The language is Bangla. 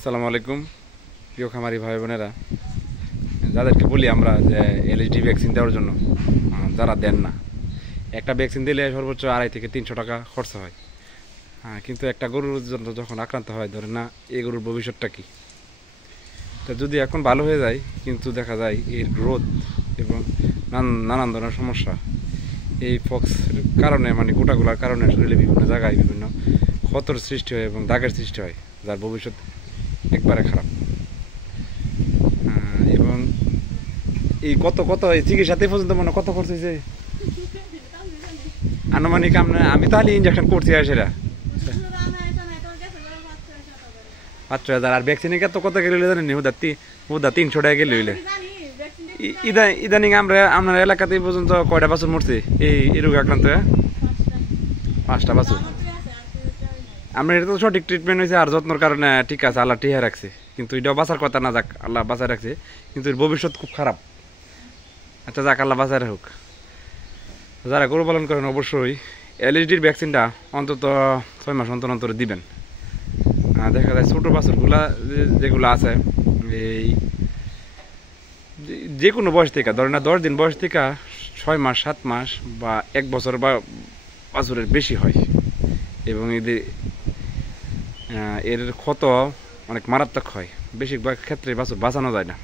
আসসালামু আলাইকুম প্রিয় খামারি ভাই বোনেরা, যাদেরকে বলি আমরা যে এলএসডি ভ্যাকসিন দেওয়ার জন্য যারা দেন না। একটা ভ্যাকসিন দিলে সর্বোচ্চ 250 থেকে 300 টাকা খরচা হয়। কিন্তু একটা গরুর জন্য যখন আক্রান্ত হয়, ধরে না এই গরুর ভবিষ্যৎটা কী, তা যদি এখন ভালো হয়ে যায় কিন্তু দেখা যায় এর গ্রোথ এবং নানান ধরনের সমস্যা এই ফক্স কারণে, মানে গোটাগুলার কারণে শরীরে বিভিন্ন জায়গায় বিভিন্ন ক্ষতর সৃষ্টি হয় এবং দাগের সৃষ্টি হয়, যার ভবিষ্যৎ একবারে খারাপ। এবং এই কত কত এই চিকিৎসাতে পর্যন্ত মনে কত খরচ হয়েছে আনুমানিক। আমি তাহলে ইঞ্জেকশন করছি আর সেটা 5,000, আর ভ্যাকসিনে কত কত গেলে জানেন হুদা 300 টাকা গেলে হইলে। ইদানিং আপনার এলাকাতে পর্যন্ত কয়টা বাছুর মরছে এই রোগে আক্রান্ত? 5টা বাছুর। আমরা এটা তো সঠিক ট্রিটমেন্ট হয়েছে আর যত্নর কারণে ঠিক আছে, আল্লাহ টিহা রাখছে, কিন্তু এটাও বাঁচার কথা না, যাক আল্লাহ বাঁচায় রাখছে, কিন্তু এর ভবিষ্যৎ খুব খারাপ। আচ্ছা যাক, আল্লাহ বাঁচায় রাখুক। যারা গরু পালন করেন অবশ্যই এলএসডির ভ্যাকসিনটা অন্তত 6 মাস অন্তর অন্তর দিবেন। দেখা যায় ছোটো বাছুরগুলা যেগুলো আছে, এই যে কোনো বয়স থেকে, ধরেন না 10 দিন বয়স থেকে 6 মাস 7 মাস বা 1 বছর বা বাছুরের বেশি হয়, এবং এর ক্ষত অনেক মারাত্মক হয়। বেশিরভাগ ক্ষেত্রে বাছুর বাঁচানো যায় না।